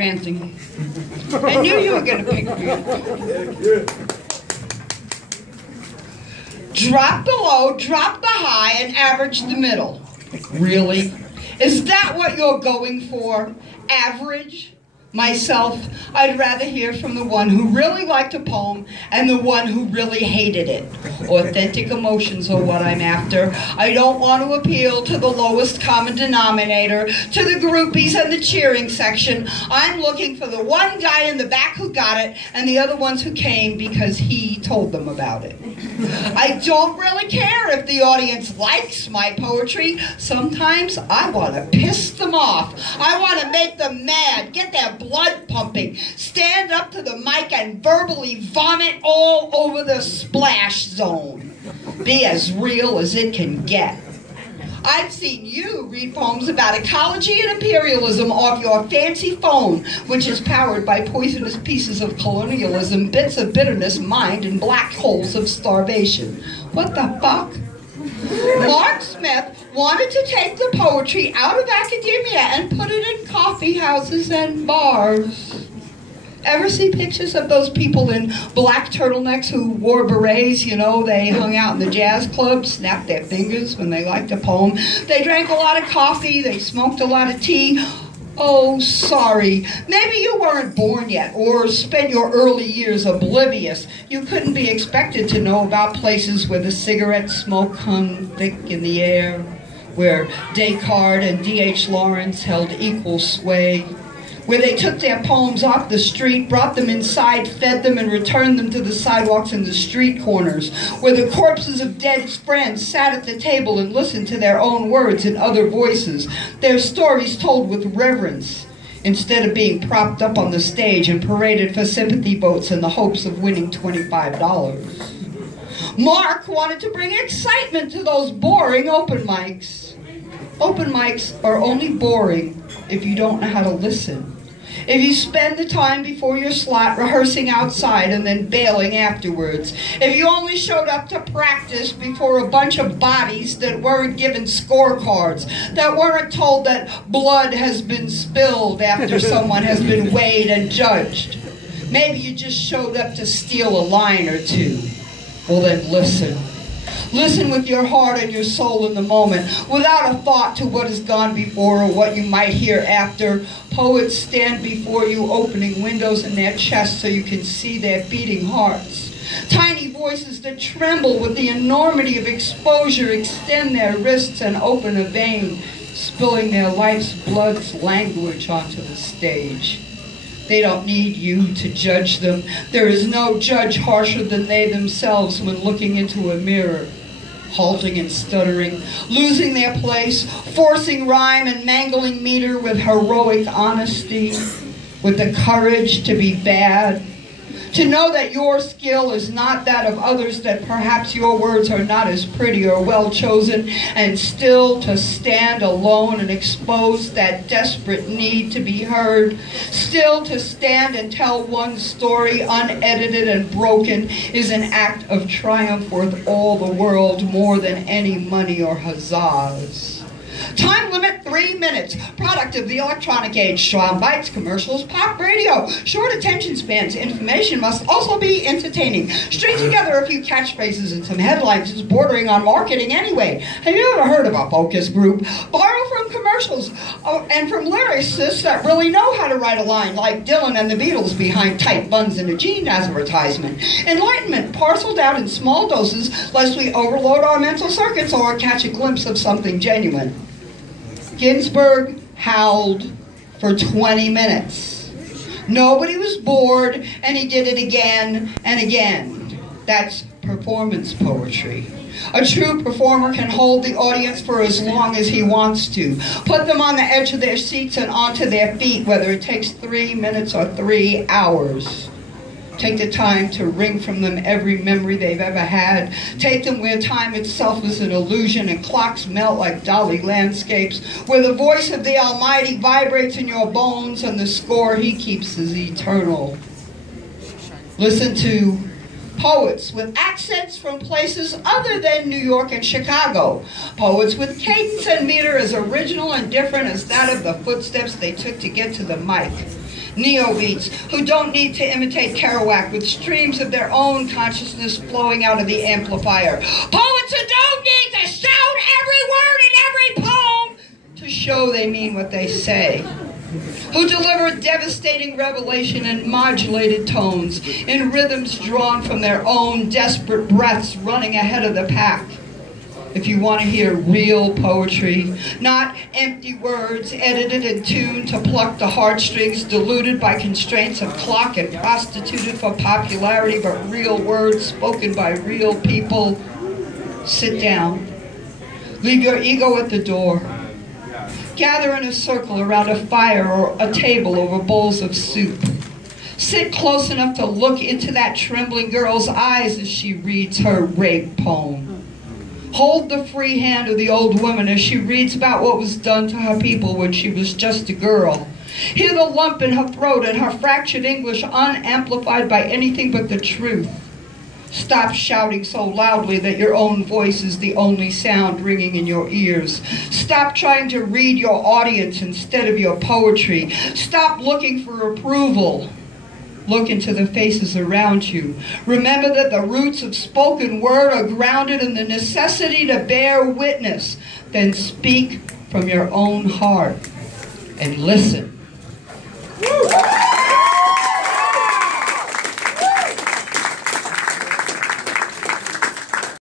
ranting. I knew you were going to pick me. Drop the low, drop the high, and average the middle. Really? Is that what you're going for? Average? Myself, I'd rather hear from the one who really liked a poem and the one who really hated it. Authentic emotions are what I'm after. I don't want to appeal to the lowest common denominator, to the groupies and the cheering section. I'm looking for the one guy in the back who got it and the other ones who came because he told them about it. I don't really care if the audience likes my poetry. Sometimes I want to piss them off. I want to make them mad, get their blood pumping, stand up to the mic and verbally vomit all over the splash zone. Be as real as it can get. I've seen you read poems about ecology and imperialism off your fancy phone, which is powered by poisonous pieces of colonialism, bits of bitterness mined in black holes of starvation. What the fuck? Mark Smith wanted to take the poetry out of academia and put it in coffee houses and bars. Ever see pictures of those people in black turtlenecks who wore berets? You know, they hung out in the jazz club, snapped their fingers when they liked a poem. They drank a lot of coffee, they smoked a lot of tea. Oh, sorry. Maybe you weren't born yet or spent your early years oblivious. You couldn't be expected to know about places where the cigarette smoke hung thick in the air, where Descartes and D.H. Lawrence held equal sway, where they took their poems off the street, brought them inside, fed them, and returned them to the sidewalks and the street corners, where the corpses of dead friends sat at the table and listened to their own words in other voices, their stories told with reverence, instead of being propped up on the stage and paraded for sympathy votes in the hopes of winning $25. Mark wanted to bring excitement to those boring open mics. Open mics are only boring if you don't know how to listen. If you spend the time before your slot rehearsing outside and then bailing afterwards. If you only showed up to practice before a bunch of bodies that weren't given scorecards, that weren't told that blood has been spilled after someone has been weighed and judged. Maybe you just showed up to steal a line or two. Well then listen. Listen with your heart and your soul in the moment, without a thought to what has gone before or what you might hear after. Poets stand before you, opening windows in their chests so you can see their beating hearts. Tiny voices that tremble with the enormity of exposure extend their wrists and open a vein, spilling their life's blood's language onto the stage. They don't need you to judge them. There is no judge harsher than they themselves when looking into a mirror, halting and stuttering, losing their place, forcing rhyme and mangling meter with heroic honesty, with the courage to be bad, to know that your skill is not that of others, that perhaps your words are not as pretty or well chosen, and still to stand alone and expose that desperate need to be heard, still to stand and tell one story unedited and broken is an act of triumph worth all the world, more than any money or huzzas. Time limit 3 minutes. Product of the electronic age. Sound bites, commercials, pop radio. Short attention spans. Information must also be entertaining. String together a few catchphrases and some headlines is bordering on marketing anyway. Have you ever heard of a focus group? Borrow from commercials and from lyricists that really know how to write a line, like Dylan and the Beatles behind tight buns in a jean advertisement. Enlightenment parceled out in small doses lest we overload our mental circuits or catch a glimpse of something genuine. Ginsberg howled for 20 minutes. Nobody was bored, and he did it again and again. That's performance poetry. A true performer can hold the audience for as long as he wants to, put them on the edge of their seats and onto their feet, whether it takes 3 minutes or 3 hours. Take the time to wring from them every memory they've ever had. Take them where time itself is an illusion and clocks melt like Dali landscapes, where the voice of the Almighty vibrates in your bones and the score he keeps is eternal. Listen to poets with accents from places other than New York and Chicago. Poets with cadence and meter as original and different as that of the footsteps they took to get to the mic. neobeats who don't need to imitate Kerouac with streams of their own consciousness flowing out of the amplifier. Poets who don't need to shout every word in every poem to show they mean what they say. Who deliver devastating revelation in modulated tones, in rhythms drawn from their own desperate breaths running ahead of the pack. If you want to hear real poetry, not empty words edited and tuned to pluck the heartstrings, diluted by constraints of clock and prostituted for popularity, but real words spoken by real people, sit down. Leave your ego at the door. Gather in a circle around a fire or a table over bowls of soup. Sit close enough to look into that trembling girl's eyes as she reads her rape poem. Hold the free hand of the old woman as she reads about what was done to her people when she was just a girl. Hear the lump in her throat and her fractured English unamplified by anything but the truth. Stop shouting so loudly that your own voice is the only sound ringing in your ears. Stop trying to read your audience instead of your poetry. Stop looking for approval. Look into the faces around you. Remember that the roots of spoken word are grounded in the necessity to bear witness. Then speak from your own heart and listen.